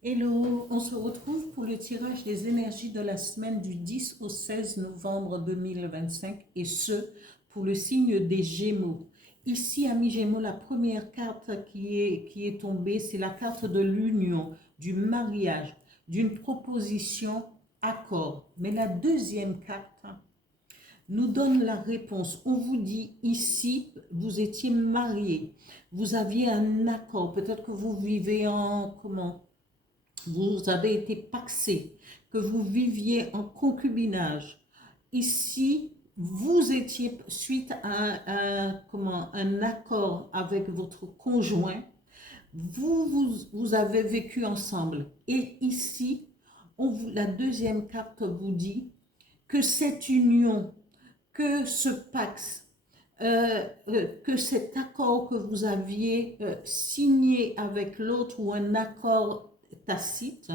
Hello, on se retrouve pour le tirage des énergies de la semaine du 10 au 16 novembre 2025 et ce, pour le signe des Gémeaux. Ici, amis Gémeaux, la première carte qui est tombée, c'est la carte de l'union, du mariage, d'une proposition, accord. Mais la deuxième carte nous donne la réponse. On vous dit ici, vous étiez mariés, vous aviez un accord, peut-être que vous vivez en comment? Vous avez été paxé, que vous viviez en concubinage. Ici, vous étiez, suite à un accord avec votre conjoint, vous avez vécu ensemble. Et ici, la deuxième carte vous dit que cette union, que ce pax, que cet accord que vous aviez signé avec l'autre ou un accord tacite,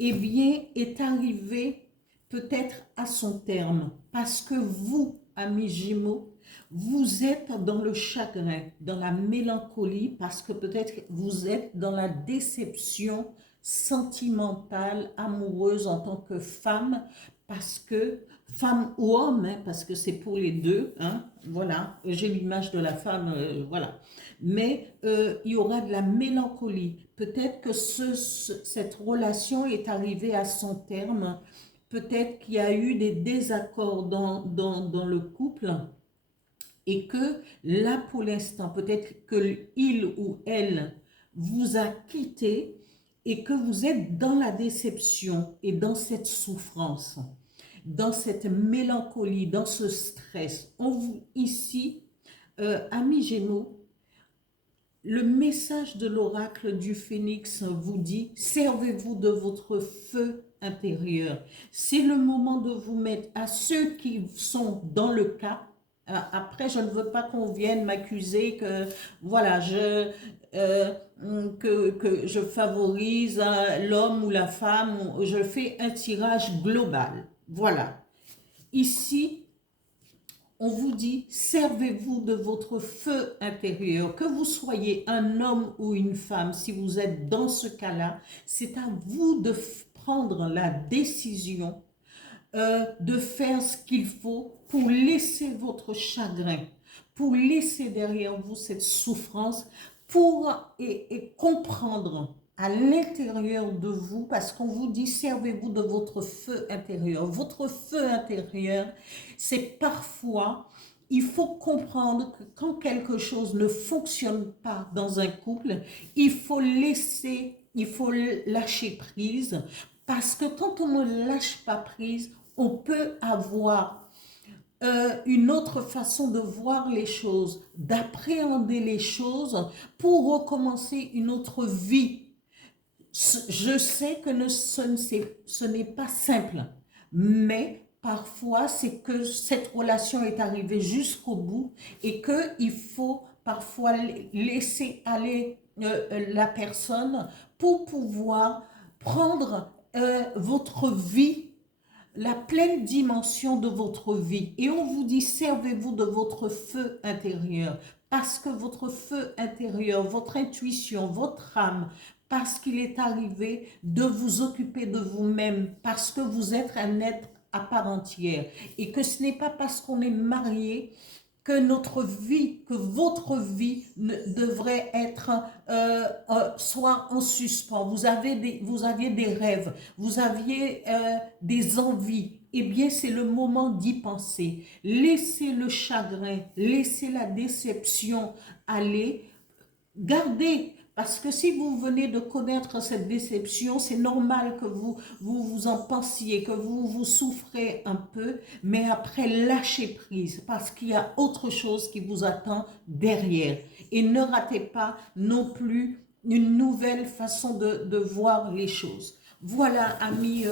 eh bien, est arrivé peut-être à son terme. Parce que vous, amis Gémeaux, vous êtes dans le chagrin, dans la mélancolie, parce que peut-être vous êtes dans la déception sentimentale, amoureuse en tant que femme, parce que femme ou homme, hein, parce que c'est pour les deux, hein, voilà, j'ai l'image de la femme, voilà. Mais il y aura de la mélancolie. Peut-être que cette relation est arrivée à son terme. Peut-être qu'il y a eu des désaccords dans le couple et que là, pour l'instant, peut-être que il ou elle vous a quitté et que vous êtes dans la déception et dans cette souffrance, dans cette mélancolie, dans ce stress. Ici, amis Gémeaux, le message de l'oracle du Phénix vous dit, servez-vous de votre feu intérieur. C'est le moment de vous mettre à ceux qui sont dans le cas. Après, je ne veux pas qu'on vienne m'accuser que, voilà, euh, que je favorise l'homme ou la femme. Je fais un tirage global. Voilà. Ici, on vous dit, servez-vous de votre feu intérieur, que vous soyez un homme ou une femme, si vous êtes dans ce cas-là, c'est à vous de prendre la décision de faire ce qu'il faut pour laisser votre chagrin, pour laisser derrière vous cette souffrance, et comprendre à l'intérieur de vous, parce qu'on vous dit, servez-vous de votre feu intérieur. Votre feu intérieur, c'est parfois, il faut comprendre que quand quelque chose ne fonctionne pas dans un couple, il faut lâcher prise, parce que quand on ne lâche pas prise, on peut avoir une autre façon de voir les choses, d'appréhender les choses pour recommencer une autre vie. Je sais que ce n'est pas simple, mais parfois c'est que cette relation est arrivée jusqu'au bout et qu'il faut parfois laisser aller la personne pour pouvoir prendre votre vie, la pleine dimension de votre vie. Et on vous dit, servez-vous de votre feu intérieur, parce que votre feu intérieur, votre intuition, votre âme, parce qu'il est arrivé de vous occuper de vous-même, parce que vous êtes un être à part entière, et que ce n'est pas parce qu'on est marié que notre vie, que votre vie devrait être soit en suspens. Vous aviez des rêves, vous aviez des envies. Eh bien, c'est le moment d'y penser. Laissez le chagrin, laissez la déception aller. Gardez, parce que si vous venez de connaître cette déception, c'est normal que vous en pensiez, que vous souffrez un peu, mais après lâchez prise, parce qu'il y a autre chose qui vous attend derrière. Et ne ratez pas non plus une nouvelle façon de voir les choses. Voilà, amis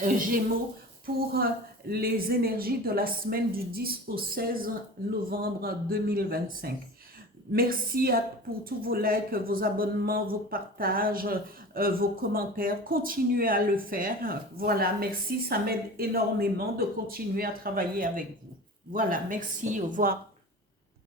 Gémeaux, pour les énergies de la semaine du 10 au 16 novembre 2025. Merci pour tous vos likes, vos abonnements, vos partages, vos commentaires. Continuez à le faire. Voilà, merci. Ça m'aide énormément de continuer à travailler avec vous. Voilà, merci. Au revoir.